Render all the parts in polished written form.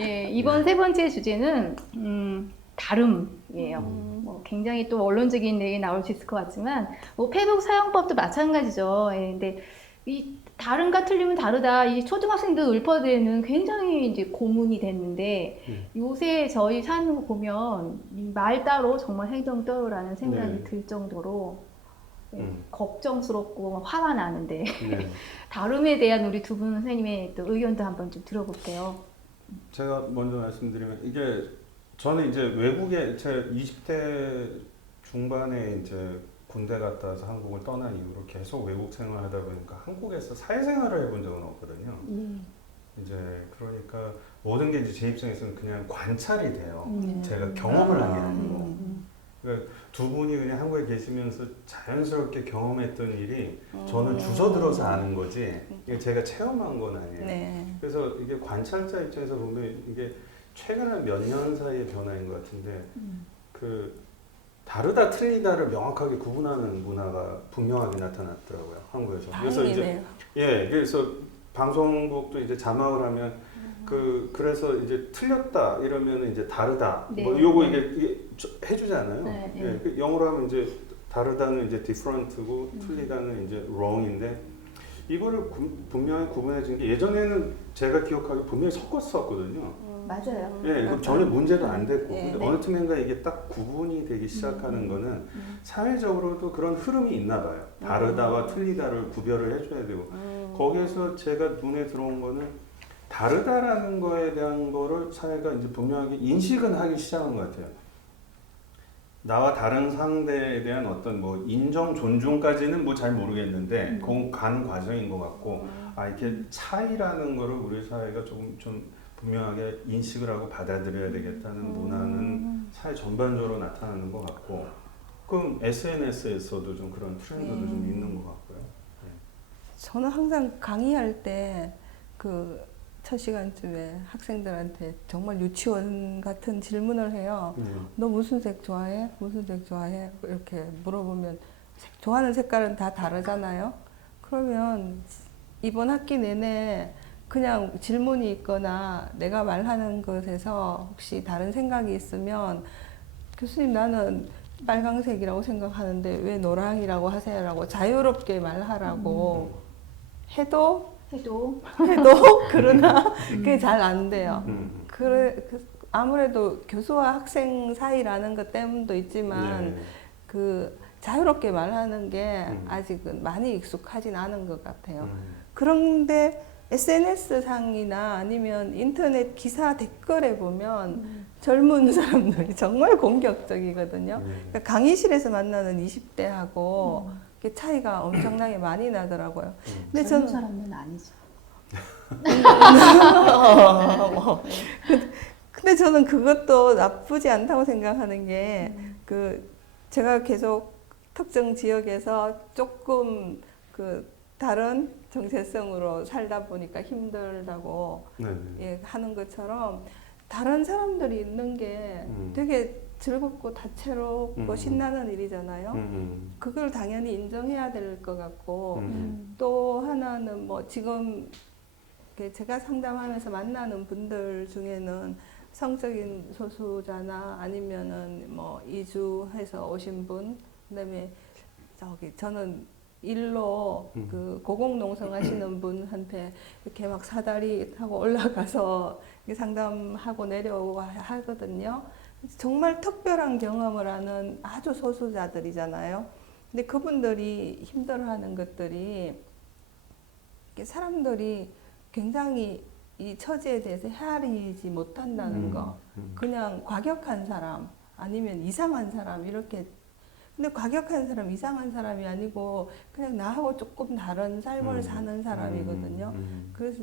예, 이번 세 번째 주제는 다름이에요. 뭐 굉장히 또 원론적인 얘기 나올 수 있을 것 같지만 뭐 페북 사용법도 마찬가지죠. 예, 근데 이 다름과 틀리면 다르다. 이 초등학생들 읊어대는 굉장히 이제 고문이 됐는데 요새 저희 사는 거 보면 말 따로 정말 행동 따로라는 생각이 들 정도로 걱정스럽고 화가 나는데 다름에 대한 우리 두 분 선생님의 또 의견도 한번 좀 들어볼게요. 제가 먼저 말씀드리면 이게 저는 이제 외국에 제 20대 중반에 이제 군대 갔다 와서 한국을 떠난 이후로 계속 외국 생활하다 보니까 한국에서 사회생활을 해본 적은 없거든요. 이제 그러니까 모든 게 이제 제 입장에서는 그냥 관찰이 돼요. 제가 경험을 한 게 아니고. 그러니까 두 분이 그냥 한국에 계시면서 자연스럽게 경험했던 일이 저는 주워들어서 아는 거지 이게 제가 체험한 건 아니에요. 네. 그래서 이게 관찰자 입장에서 보면 이게 최근 몇 년 사이의 변화인 것 같은데 그 다르다 틀리다를 명확하게 구분하는 문화가 분명하게 나타났더라고요, 한국에서. 그래서 이제 그래서 방송국도 이제 자막을 하면 그래서 이제 틀렸다 이러면 이제 다르다 뭐 요거 이게 해주잖아요. 그 영어로 하면 이제 다르다는 이제 different고 틀리다는 이제 wrong인데 이거를 분명히 구분해준 게 예전에는 제가 기억하기에 분명히 섞었었거든요. 맞아요. 그럼 전혀 문제도 안 됐고 근데 어느 틈엔가 이게 딱 구분이 되기 시작하는 거는 사회적으로도 그런 흐름이 있나 봐요. 다르다와 틀리다를 구별을 해줘야 되고 거기에서 제가 눈에 들어온 거는 다르다라는 거에 대한 거를 사회가 이제 분명하게 인식은 하기 시작한 것 같아요. 나와 다른 상대에 대한 어떤 뭐 인정, 존중까지는 뭐 잘 모르겠는데 그건 가는 과정인 것 같고 이렇게 차이라는 거를 우리 사회가 조금 좀 분명하게 인식을 하고 받아들여야 되겠다는 문화는 사회 전반적으로 나타나는 것 같고 그럼 SNS에서도 좀 그런 트렌드도 좀 있는 것 같고요. 저는 항상 강의할 때 그 첫 시간쯤에 학생들한테 정말 유치원 같은 질문을 해요. 너 무슨 색 좋아해? 무슨 색 좋아해? 이렇게 물어보면 좋아하는 색깔은 다 다르잖아요. 그러면 이번 학기 내내 그냥 질문이 있거나 내가 말하는 것에서 혹시 다른 생각이 있으면 교수님 나는 빨강색이라고 생각하는데 왜 노랑이라고 하세요라고 자유롭게 말하라고 해도 그러나 그게 잘 안 돼요. 아무래도 교수와 학생 사이라는 것 때문도 있지만 그 자유롭게 말하는 게 아직은 많이 익숙하진 않은 것 같아요. 그런데 SNS 상이나 아니면 인터넷 기사 댓글에 보면 젊은 사람들이 정말 공격적이거든요. 그러니까 강의실에서 만나는 20대하고 차이가 엄청나게 많이 나더라고요. 근데 젊은 사람은 아니죠. 근데 저는 그것도 나쁘지 않다고 생각하는 게 제가 계속 특정 지역에서 조금 다른 정체성으로 살다 보니까 힘들다고 하는 것처럼 다른 사람들이 있는 게 되게 즐겁고 다채롭고 신나는 일이잖아요. 그걸 당연히 인정해야 될 것 같고 또 하나는 뭐 지금 제가 상담하면서 만나는 분들 중에는 성적인 소수자나 아니면은 뭐 이주해서 오신 분, 그다음에 저는 일로 고공농성 하시는 분한테 이렇게 막 사다리 타고 올라가서 상담하고 내려오고 하거든요. 정말 특별한 경험을 하는 아주 소수자들이잖아요. 근데 그분들이 힘들어하는 것들이 사람들이 굉장히 이 처지에 대해서 헤아리지 못한다는 거. 그냥 과격한 사람 아니면 이상한 사람 이렇게. 근데 과격한 사람, 이상한 사람이 아니고 그냥 나하고 조금 다른 삶을 사는 사람이거든요. 그래서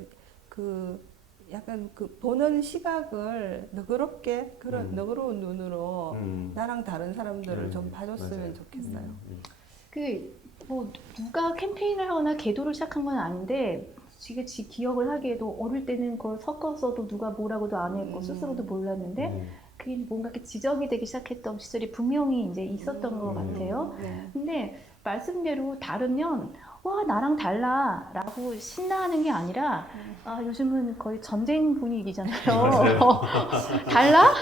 약간 보는 시각을 너그럽게 그런 너그러운 눈으로 나랑 다른 사람들을 좀 봐줬으면 맞아요. 좋겠어요. 뭐 누가 캠페인을 하거나 계도를 시작한 건 아닌데 지금 기억을 하기에도 어릴 때는 그걸 섞었어도 누가 뭐라고도 안 했고 스스로도 몰랐는데 그게 뭔가 이렇게 지적이 되기 시작했던 시절이 분명히 이제 있었던 것 같아요. 네. 근데 말씀대로 다르면 와 나랑 달라라고 신나하는 게 아니라 요즘은 거의 전쟁 분위기잖아요. 맞아요. 달라?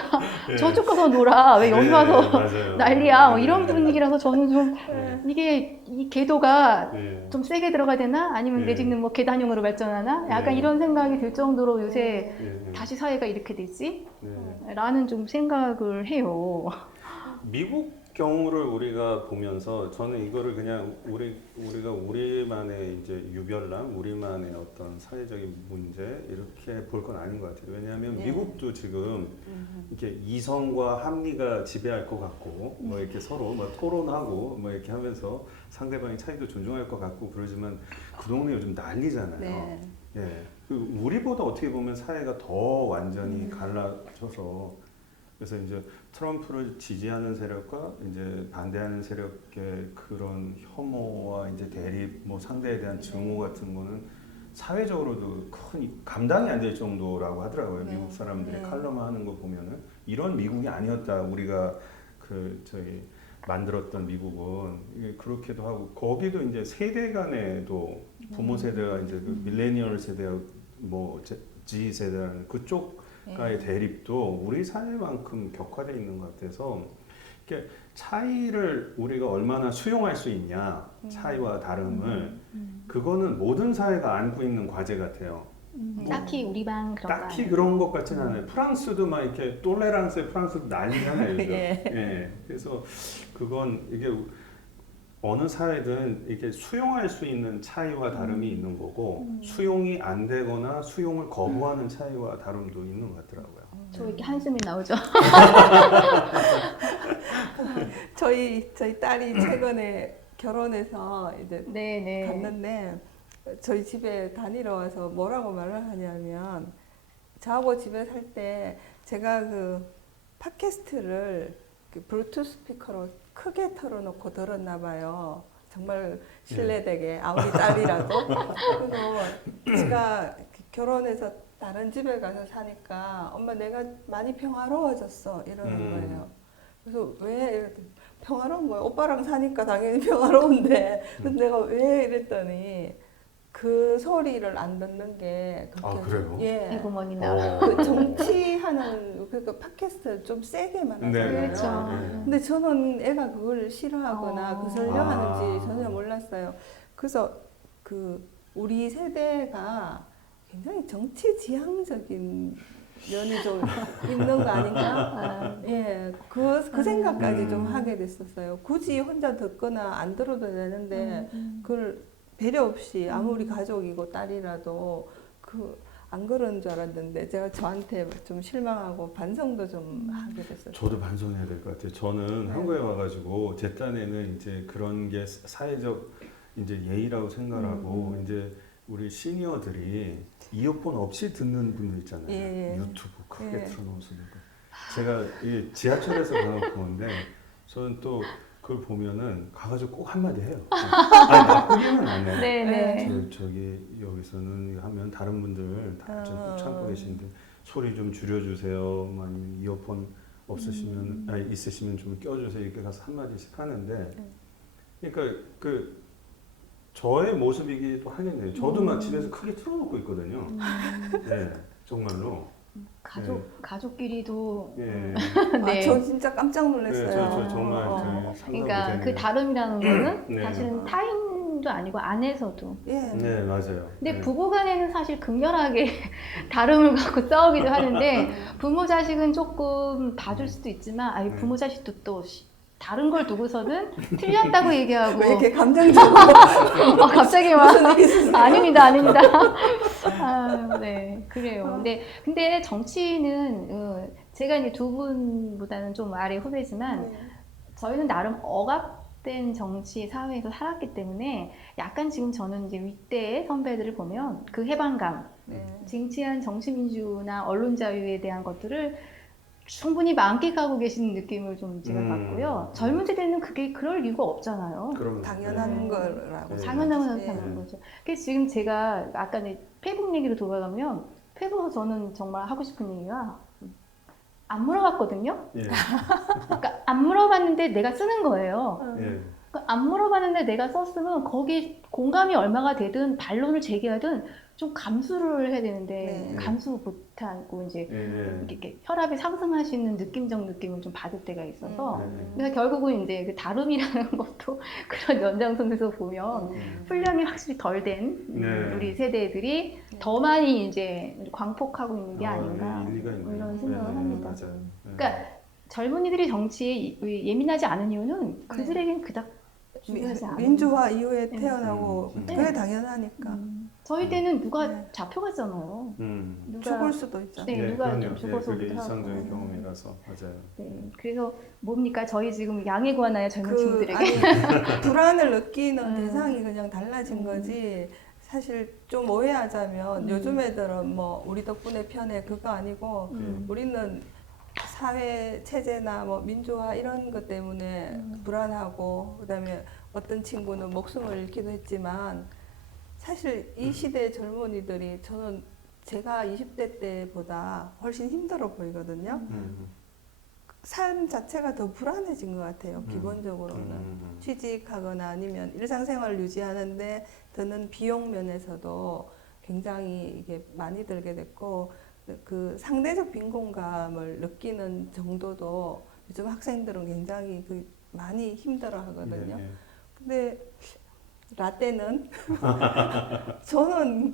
네. 저쪽 가서 놀아. 왜 여기 네, 와서 맞아요. 난리야? 뭐 네. 이런 분위기라서 저는 좀 네. 이게 이 궤도가 네. 좀 세게 들어가야 되나? 아니면 네. 내지는 뭐 계단형으로 발전하나? 약간 네. 이런 생각이 들 정도로 요새 네. 다시 사회가 이렇게 됐지? 네. 라는 좀 생각을 해요. 미국 경우를 우리가 보면서 저는 이거를 그냥 우리가 우리만의 이제 유별남, 우리만의 어떤 사회적인 문제 이렇게 볼 건 아닌 것 같아요. 왜냐하면 네. 미국도 지금 이렇게 이성과 합리가 지배할 것 같고 뭐 이렇게 서로 뭐 토론하고 뭐 이렇게 하면서 상대방의 차이도 존중할 것 같고 그러지만 그 동네 요즘 난리잖아요. 네. 예, 그 우리보다 어떻게 보면 사회가 더 완전히 갈라져서 그래서 이제 트럼프를 지지하는 세력과 이제 반대하는 세력의 그런 혐오와 이제 대립, 뭐 상대에 대한 증오 같은 거는 사회적으로도 큰 감당이 안 될 정도라고 하더라고요. 네. 미국 사람들이 네. 칼럼하는 거 보면은 이런 미국이 아니었다. 우리가 그 저기 만들었던 미국은 이게 그렇기도 하고 거기도 이제 세대 간에도 부모 세대가 이제 그 밀레니얼 세대 뭐 Z 세대라는 그쪽과의 대립도 우리 사회만큼 격화되어 있는 것 같아서 이렇게 차이를 우리가 얼마나 수용할 수 있냐 차이와 다름을 그거는 모든 사회가 안고 있는 과제 같아요. 딱히 우리 반 그런 거 딱히 아니에요. 그런 것 같지는 않아요. 프랑스도 막 이렇게 똘레랑스의 프랑스도 난리잖아요. 요즘. 예. 예. 그래서 그건 이게 어느 사회든 이렇게 수용할 수 있는 차이와 다름이 있는 거고 수용이 안 되거나 수용을 거부하는 차이와 다름도 있는 것 같더라고요. 저 이렇게 한숨이 나오죠. 저희 딸이 최근에 결혼해서 이제 네네. 갔는데 저희 집에 다니러 와서 뭐라고 말을 하냐면 저하고 집에 살 때 제가 그 팟캐스트를 그 블루투스 스피커로 크게 틀어놓고 들었나 봐요. 정말 신뢰되게 아무리 딸이라도. 그래서 제가 결혼해서 다른 집에 가서 사니까 엄마 내가 많이 평화로워졌어 이러는 거예요. 그래서 왜 이랬더니 평화로운 거야. 오빠랑 사니까 당연히 평화로운데 근데 내가 왜 이랬더니 그 소리를 안 듣는 게 그렇게 그래요? 예. 애고머니나. 그 정치하는 그러니까 팟캐스트를 좀 세게만 하잖아요. 네, 그렇죠. 네. 근데 저는 애가 그걸 싫어하거나 거슬려 하는지 전혀 몰랐어요. 그래서 그 우리 세대가 굉장히 정치 지향적인 면이 좀 있는 거 아닌가? 예, 그 생각까지 좀 하게 됐었어요. 굳이 혼자 듣거나 안 들어도 되는데 그걸 배려 없이 아무리 가족이고 딸이라도 안 그런 줄 알았는데 제가 저한테 좀 실망하고 반성도 좀 하게 됐어요. 저도 반성해야 될 것 같아요. 저는 네. 한국에 와가지고 제 딴에는 이제 그런 게 사회적 이제 예의라고 생각하고 이제 우리 시니어들이 이어폰 없이 듣는 분들 있잖아요. 예. 유튜브 크게 예. 틀어놓으서 제가 이 지하철에서 가서 보는데 저는 또 그걸 보면은 가가지고 꼭 한마디 해요. 아니 나쁘게는 안 해요. 네네. 저기 여기서는 하면 다른 분들 다 좀 꼭 참고 계신데 소리 좀 줄여주세요. 아니면 이어폰 없으시면 있으시면 좀 껴주세요. 이렇게 가서 한 마디씩 하는데, 그러니까 그 저의 모습이기도 하겠네요. 저도 막 집에서 크게 틀어놓고 있거든요. 네, 정말로. 가족끼리도 예. 네. 저 진짜 깜짝 놀랐어요. 네, 저 정말 그러니까 그 다름이라는 거는 네. 사실은 타인도 아니고 안에서도. 예. 네, 맞아요. 근데 네. 부부간에는 사실 극렬하게 다름을 갖고 싸우기도 하는데 부모 자식은 조금 봐줄 수도 있지만 아니 부모 자식도 또 다른 걸 두고서는 틀렸다고 얘기하고 왜 이렇게 감정적으로 갑자기 막 무슨 일이 있으세요? 아닙니다. 네 그래요. 근데 정치는 제가 이제 두 분보다는 좀 아래 후배지만 저희는 나름 억압된 정치 사회에서 살았기 때문에 약간 지금 저는 이제 윗대 선배들을 보면 그 해방감, 쟁취한 정치민주나 언론 자유에 대한 것들을 충분히 만끽하고 계시는 느낌을 좀 제가 받고요. 젊은 세대는 그게 그럴 이유가 없잖아요. 그럼 당연한 거라고. 당연하다고 예. 생각하는 거죠. 그래서 지금 제가 아까 페북 얘기로 돌아가면 페북에서 저는 정말 하고 싶은 얘기가 안 물어봤거든요. 예. 그러니까 안 물어봤는데 내가 쓰는 거예요. 예. 그러니까 안 물어봤는데 내가 썼으면 거기 공감이 얼마가 되든 반론을 제기하든 좀 감수를 해야 되는데 네. 감수 못하고 이제 예. 이렇게 혈압이 상승하시는 느낌적 느낌을 좀 받을 때가 있어서 네. 그래서 결국은 이제 그 다름이라는 것도 그런 연장선에서 보면 훈련이 확실히 덜 된 네. 우리 세대들이 더 많이 이제 광폭하고 있는 게 아닌가 네, 일리가 있네요. 이런 생각을 네, 합니다. 맞아요. 네. 그러니까 젊은이들이 정치에 예민하지 않은 이유는 그들에겐 그닥 중요하지 않아요. 민주화 이후에 네. 태어나고 네. 그게 당연하니까 저희 때는 누가 네. 잡혀갔잖아요. 누가 죽을 수도 있잖아. 네, 누가 좀 그럼요. 죽어서 그게 그렇게 하고. 일상적인 경험이라서 맞아요. 네, 그래서 뭡니까? 저희 지금 양해 구하나요? 젊은 친구들에게? 아니, 불안을 느끼는 음. 대상이 그냥 달라진 거지. 사실 좀 오해하자면 요즘 애들은 뭐 우리 덕분에 편해 그거 아니고 우리는 사회 체제나 뭐 민주화 이런 것 때문에 불안하고 그다음에 어떤 친구는 목숨을 잃기도 했지만 사실 이 시대 젊은이들이 저는 제가 20대 때보다 훨씬 힘들어 보이거든요. 삶 자체가 더 불안해진 것 같아요. 기본적으로는 취직하거나 아니면 일상생활을 유지하는데 드는 비용 면에서도 굉장히 이게 많이 들게 됐고 그 상대적 빈곤감을 느끼는 정도도 요즘 학생들은 굉장히 많이 힘들어 하거든요. 예, 예. 근데 라떼는 저는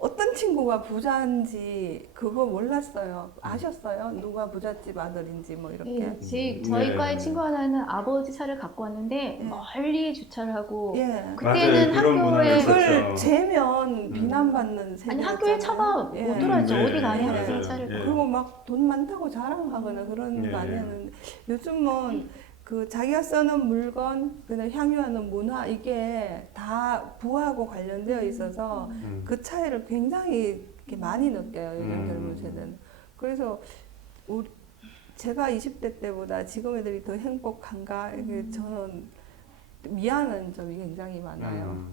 어떤 친구가 부자인지 그거 몰랐어요. 아셨어요? 누가 부잣집 아들인지 뭐 이렇게. 예, 저희 네. 과의 친구 하나는 아버지 차를 갖고 왔는데 예. 멀리 주차를 하고 예. 그때는 맞아요. 그런 문화가 학교에 있었죠. 그걸 재면 비난받는 세대. 아니 학교에 차가 못 들어왔죠. 네, 어디 가냐 네, 학생 맞아요. 차를 예. 타고. 그리고 막 돈 많다고 자랑하거나 그런 예, 거 예. 아니었는데 요즘은 자기가 쓰는 물건, 그다음 향유하는 문화 이게 다 부하고 관련되어 있어서 그 차이를 굉장히 이렇게 많이 느껴요. 요즘 젊은 세대는. 그래서 제가 20대 때보다 지금 애들이 더 행복한가 이게 저는 미안한 점이 굉장히 많아요.